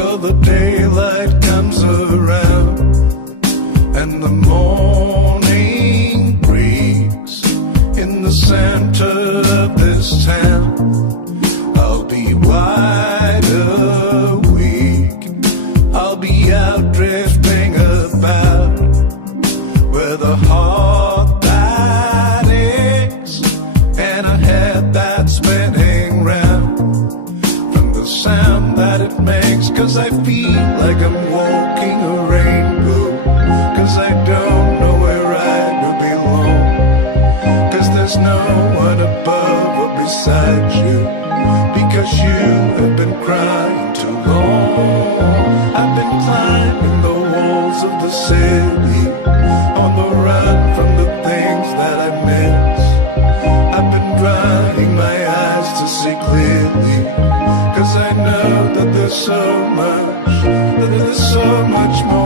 till the daylight comes around and the morning breaks in the center of this town. I'll be wide awake, I'll be out drifting about where the heart that aches and a head that's spinning round from the sound that it makes. 'Cause I feel like I'm walking a rainbow, 'cause I don't know where I belong, 'cause there's no one above or beside you, because you have been crying too long. I've been climbing the walls of the city, on the run from the things that I miss. I've been drying my eyes to see clearly, 'cause I know that there's so much more